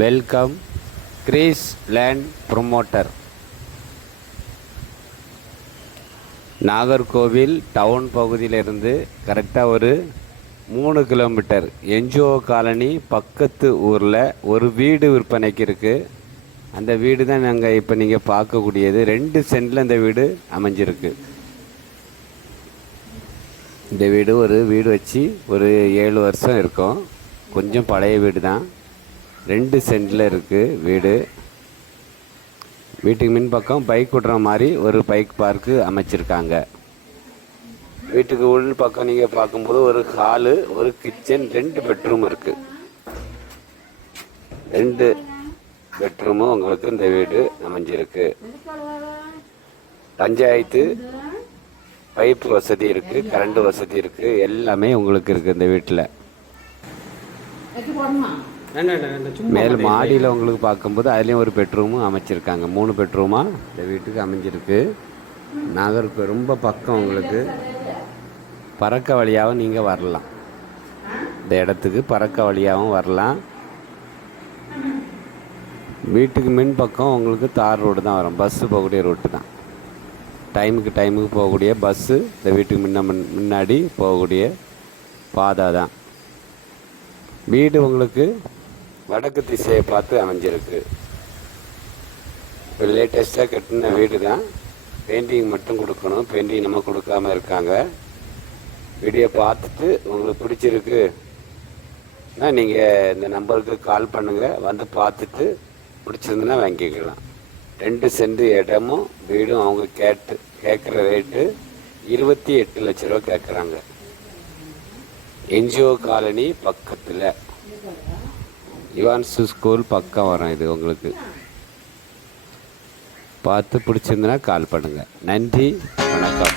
Welcome Greece land promoter. Nagercoil town பகுதியிலிருந்து கரெக்டாக ஒரு மூணு கிலோமீட்டர். என்ஜிஓ காலனி பக்கத்து ஊரில் ஒரு வீடு விற்பனைக்கு இருக்குது அந்த வீடு தான் நாங்கள் இப்போ நீங்கள் பார்க்கக்கூடியது. ரெண்டு சென்டில் இந்த வீடு அமைஞ்சிருக்கு. இந்த வீடு ஒரு வீடு வச்சு ஒரு ஏழு வருஷம் இருக்கும். கொஞ்சம் பழைய வீடு தான். ரெண்டு சென்டில் இருக்குது வீடு. வீட்டுக்கு மின் பக்கம் பைக் விடுற மாதிரி ஒரு பைக் பார்க்கு அமைச்சிருக்காங்க. வீட்டுக்கு உள் பக்கம் நீங்கள் பார்க்கும்போது ஒரு ஹாலு ஒரு கிச்சன் ரெண்டு பெட்ரூம் இருக்குது ரெண்டு பெட்ரூமும் உங்களுக்கு இந்த வீடு அமைஞ்சிருக்கு. பஞ்சாயத்து பைப் வசதி இருக்குது கரண்ட் வசதி இருக்குது எல்லாமே உங்களுக்கு இருக்குது இந்த வீட்டில். மேல் மாடியில் உங்களுக்கு பார்க்கும்போது அதுலேயும் ஒரு பெட்ரூமும் அமைச்சிருக்காங்க. மூணு பெட்ரூமாக இந்த வீட்டுக்கு அமைஞ்சிருக்கு. நகருக்கு ரொம்ப பக்கம் உங்களுக்கு. பறக்க வழியாகவும் நீங்கள் வரலாம். இந்த இடத்துக்கு பறக்க வழியாகவும் வரலாம். வீட்டுக்கு மின் பக்கம் உங்களுக்கு தார் ரோடு தான் வரும். பஸ்ஸு போகக்கூடிய ரோட்டு தான். டைமுக்கு டைமுக்கு போகக்கூடிய பஸ்ஸு இந்த வீட்டுக்கு முன்ன முன்- முன்னாடி போகக்கூடிய பாதை தான். வீடு உங்களுக்கு வடக்கு திசையை பார்த்து அமைஞ்சிருக்கு. இப்போ லேட்டஸ்ட்டாக கட்டின வீடு தான் பெயிண்டிங் மட்டும் கொடுக்கணும். பெயிண்டிங் நம்ம கொடுக்காம இருக்காங்க. வீடியோ பார்த்துட்டு உங்களுக்கு பிடிச்சிருக்கு. நீங்கள் இந்த நம்பருக்கு கால் பண்ணுங்கள் வந்து பார்த்துட்டு பிடிச்சிருந்துன்னா வாங்கிக்கலாம். ரெண்டு சென்ட் இடமும் வீடும் அவங்க கேட்டு கேட்குற ரேட்டு இருபத்தி எட்டு லட்ச ரூபா கேட்குறாங்க. என்ஜிஓ காலனி பக்கத்தில். இவான்ஸ் ஸ்கூல் பக்கம் வரும் இது உங்களுக்கு. பார்த்து பிடிச்சிருந்துன்னா கால் பண்ணுங்கள் நன்றி வணக்கம்.